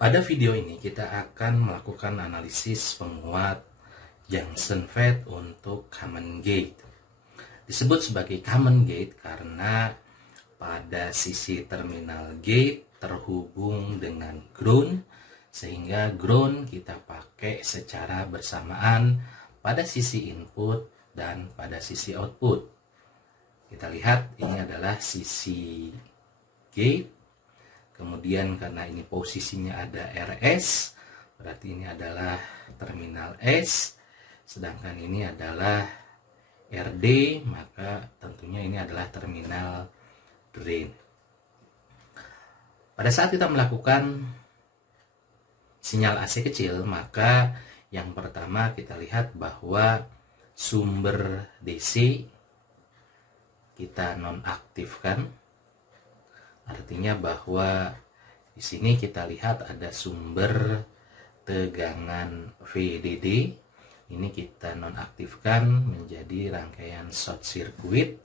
Pada video ini kita akan melakukan analisis penguat junction FET untuk common gate. Disebut sebagai common gate karena pada sisi terminal gate terhubung dengan ground, sehingga ground kita pakai secara bersamaan pada sisi input dan pada sisi output. Kita lihat ini adalah sisi gate. Kemudian karena ini posisinya ada RS, berarti ini adalah terminal S, sedangkan ini adalah RD, maka tentunya ini adalah terminal drain. Pada saat kita melakukan sinyal AC kecil, maka yang pertama kita lihat bahwa sumber DC kita nonaktifkan. Artinya bahwa di sini kita lihat ada sumber tegangan VDD. Ini kita nonaktifkan menjadi rangkaian short circuit.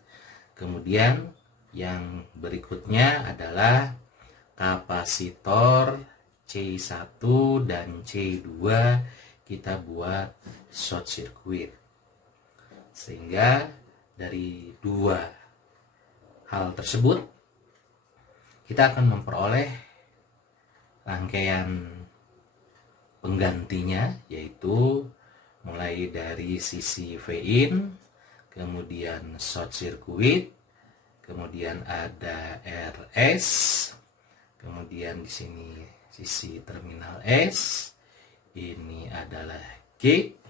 Kemudian yang berikutnya adalah kapasitor C1 dan C2 kita buat short circuit. Sehingga dari dua hal tersebut kita akan memperoleh rangkaian penggantinya, yaitu mulai dari sisi V-in, kemudian short circuit, kemudian ada RS, kemudian di sini sisi terminal S, ini adalah gate,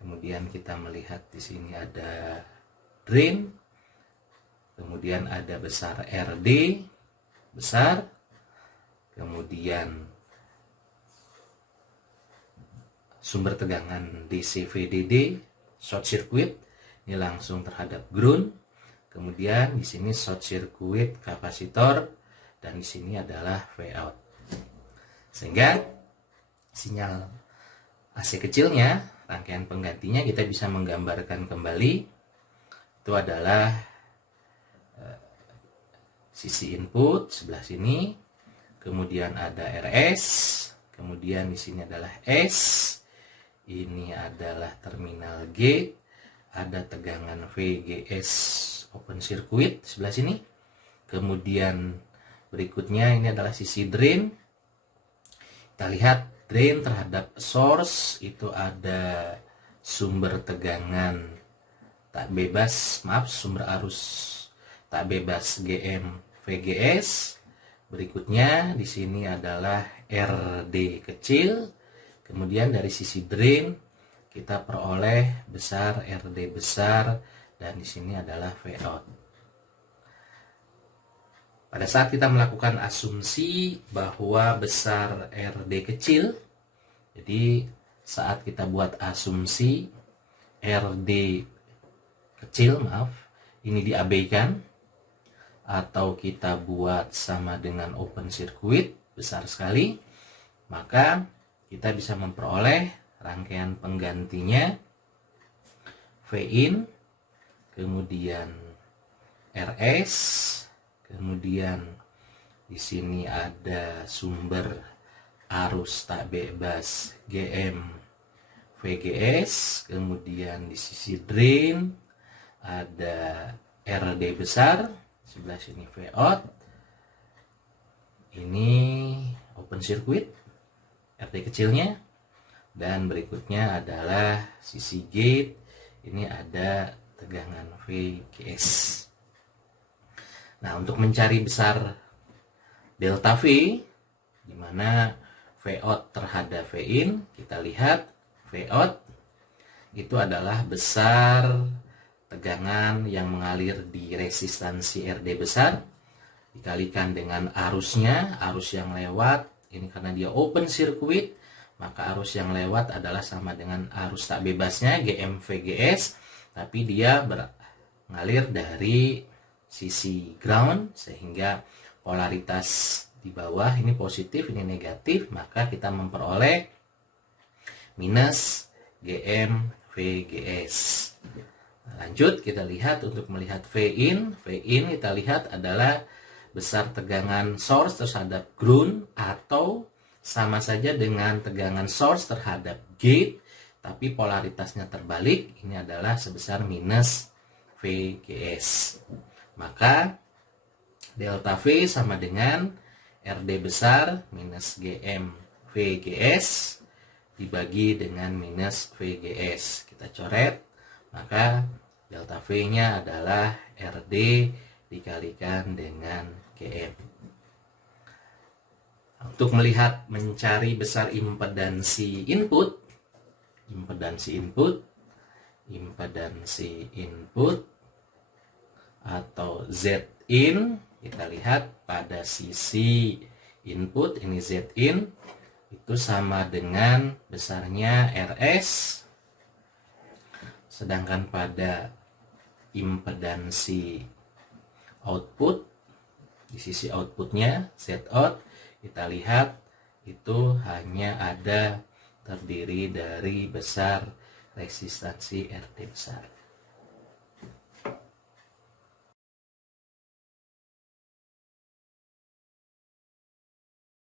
kemudian kita melihat di sini ada drain, kemudian ada besar RD, besar, kemudian sumber tegangan DC VDD short circuit ini langsung terhadap ground, kemudian di sini short circuit kapasitor, dan di sini adalah Vout. Sehingga sinyal AC kecilnya, rangkaian penggantinya kita bisa menggambarkan kembali, itu adalah sisi input sebelah sini, kemudian ada RS, kemudian di sini adalah S, ini adalah terminal gate, ada tegangan VGS open circuit sebelah sini, kemudian berikutnya ini adalah sisi drain. Kita lihat drain terhadap source itu ada sumber tegangan tak bebas, sumber arus tak bebas GM VGS. Berikutnya di sini adalah RD kecil. Kemudian dari sisi drain kita peroleh besar RD besar, dan di sini adalah Vout. Pada saat kita melakukan asumsi bahwa besar RD kecil, jadi saat kita buat asumsi RD kecil, ini diabaikan, atau kita buat sama dengan open circuit besar sekali, maka kita bisa memperoleh rangkaian penggantinya V-in, kemudian RS, kemudian di sini ada sumber arus tak bebas GM VGS, kemudian di sisi drain ada RD besar, sebelah sini Vout, ini open circuit RD kecilnya, dan berikutnya adalah sisi gate, ini ada tegangan VGS. Nah, untuk mencari besar delta V, di mana Vout terhadap V-in, kita lihat Vout itu adalah besar tegangan yang mengalir di resistansi RD besar dikalikan dengan arusnya, arus yang lewat, ini karena dia open circuit, maka arus yang lewat adalah sama dengan arus tak bebasnya GM VGS, tapi dia mengalir dari sisi ground, sehingga polaritas di bawah ini positif, ini negatif, maka kita memperoleh minus GM VGS. Lanjut kita lihat untuk melihat V-in. V-in kita lihat adalah besar tegangan source terhadap ground atau sama saja dengan tegangan source terhadap gate, tapi polaritasnya terbalik. Ini adalah sebesar minus VGS. Maka delta V sama dengan RD besar minus GM VGS dibagi dengan minus VGS. Kita coret, maka delta V-nya adalah RD dikalikan dengan GM. Untuk mencari besar impedansi input atau Zin, kita lihat pada sisi input, ini Zin itu sama dengan besarnya RS, sedangkan pada impedansi output, di sisi outputnya Zout, kita lihat itu hanya terdiri dari besar resistansi RD besar.